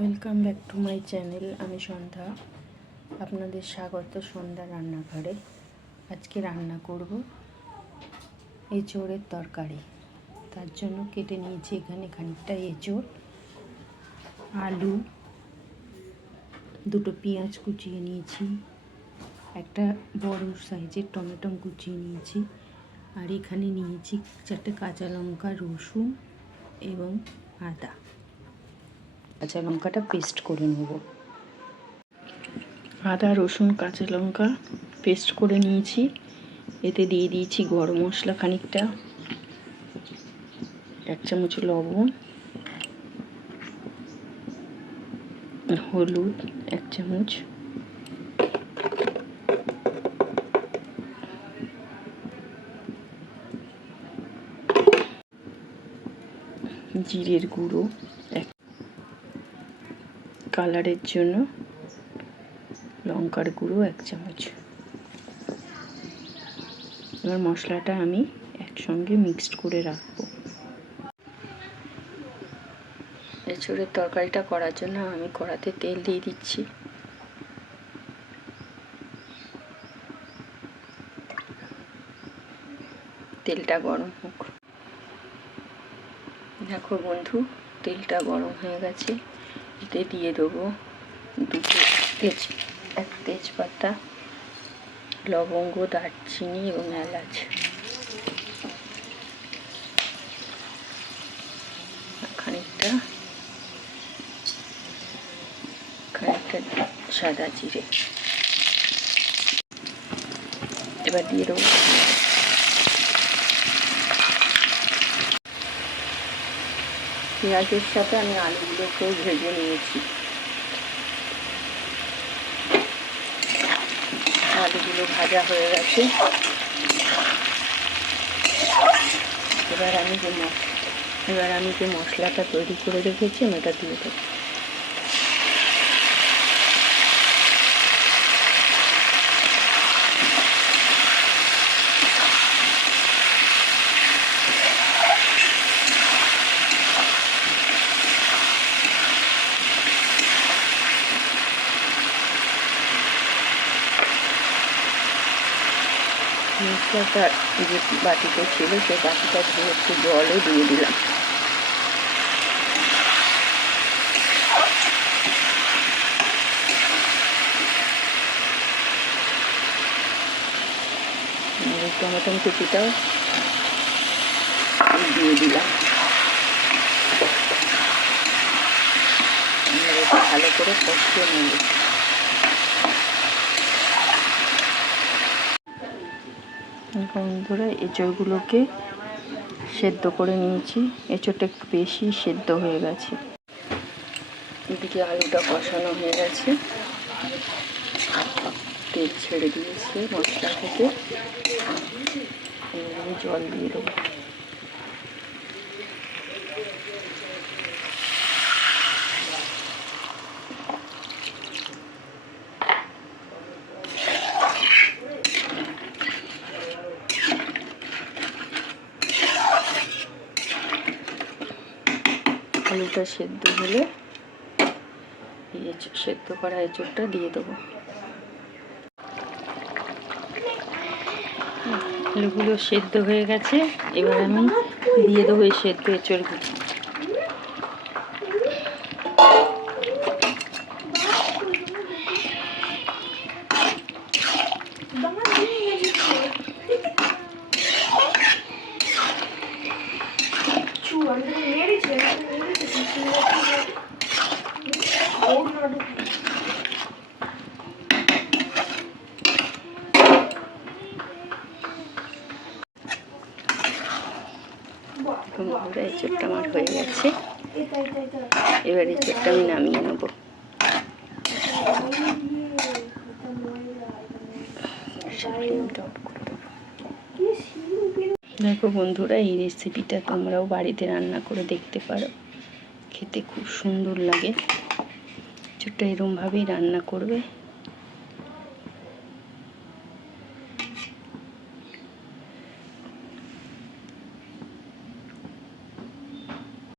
Welcome back to my channel. আমি সন্ধ্যা, আপনাদের স্বাগত সন্ধ্যা রান্নাঘরে। আজকে রান্না করব এঁচোড়ের তরকারি। তার জন্য কেটে নিয়েছি এখানে খানিকটা এঁচোড়, আলু, দুটো পেঁয়াজ কুচিয়ে নিয়েছি, একটা বড় সাইজের টমেটো কুচিয়ে নিয়েছি, আর এখানে নিয়েছি 4টে কাঁচা লঙ্কা, রসুন এবং আদা। কাঁচা লঙ্কাটা পেস্ট করে নেব। আদা, রসুন, কাঁচা লঙ্কা পেস্ট করে নিয়েছি। এতে দিয়ে দিয়েছি গরম মশলা খানিকটা, 1 চামচ লবণ, হলুদ 1 চামচ, জিরের গুঁড়ো, কালারের জন্য লঙ্কার গুঁড়ো 1 চামচ। এবার মশলাটা আমি একসঙ্গে মিক্সড করে রাখবো। এঁচোড়ের তরকারিটা করার জন্য আমি কড়াতে তেল দিয়ে দিচ্ছি। তেলটা গরম হোক। দেখো বন্ধু, তেলটা গরম হয়ে গেছে। এতে দিয়ে দেবো 2 তেজপাতা, লবঙ্গ, দারচিনি এবং এলাচ, খানিকটা সাদা জিরে। এবার দিয়ে দেবো পেঁয়াজের সাথে আমি আলুগুলোকেও ভেজে নিয়েছি। আলুগুলো ভাজা হয়ে গেছে। এবার আমি যে মশলাটা তৈরি করে রেখেছি আমি এটা দিয়ে দেবো। মশলাটা যে বাটিতে ছিল সেই বাটিটা ধুয়ে একটু জলও দিয়ে দিলাম। টমেটো কুচিটাও দিয়ে দিলাম। ভালো করে কষিয়ে নেব। বন্ধুরা, এঁচোড়গুলোকে সেদ্ধ করে নিয়েছি। এঁচোড়টা একটু বেশি সেদ্ধ হয়ে গেছে। এদিকে আলুটা কষানো হয়ে গেছে, তেল ছেড়ে দিয়েছে মশলা থেকে। জল দিয়ে দেবো। আলুটা সেদ্ধ হলে সেদ্ধ করা এঁচোড়টা দিয়ে দেবো। আলুগুলো সেদ্ধ হয়ে গেছে। এবার আমি দিয়ে দেবো এই সেদ্ধ এঁচোড়গুলো। এঁচোড়টা আমার হয়ে গেছে। এবার এঁচোড়টা আমি নামিয়ে নেব। দেখো বন্ধুরা, এই রেসিপিটা তোমরাও বাড়িতে রান্না করে দেখতে পারো। খেতে খুব সুন্দর লাগে। এঁচোড়টা এরমভাবেই রান্না করবে।